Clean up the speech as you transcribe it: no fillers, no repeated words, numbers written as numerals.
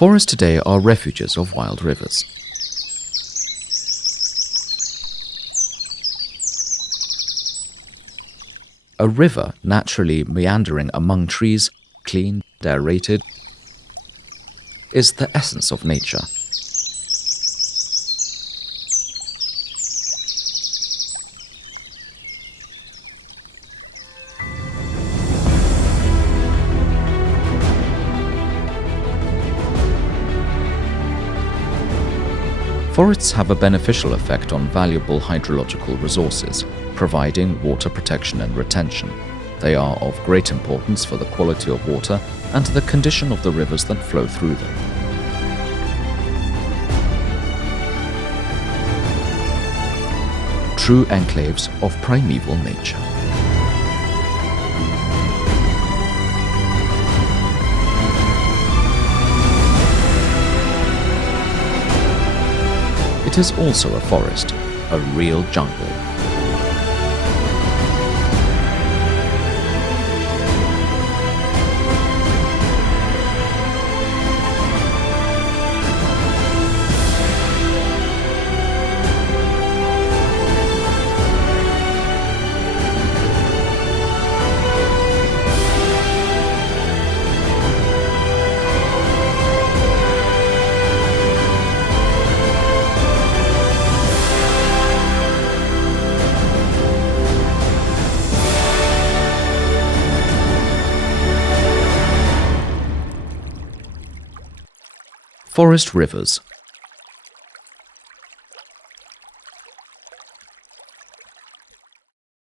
Forests today are refuges of wild rivers. A river naturally meandering among trees, clean, aerated, is the essence of nature. Forests have a beneficial effect on valuable hydrological resources, providing water protection and retention. They are of great importance for the quality of water and the condition of the rivers that flow through them. True enclaves of primeval nature. It is also a forest, a real jungle. Forest rivers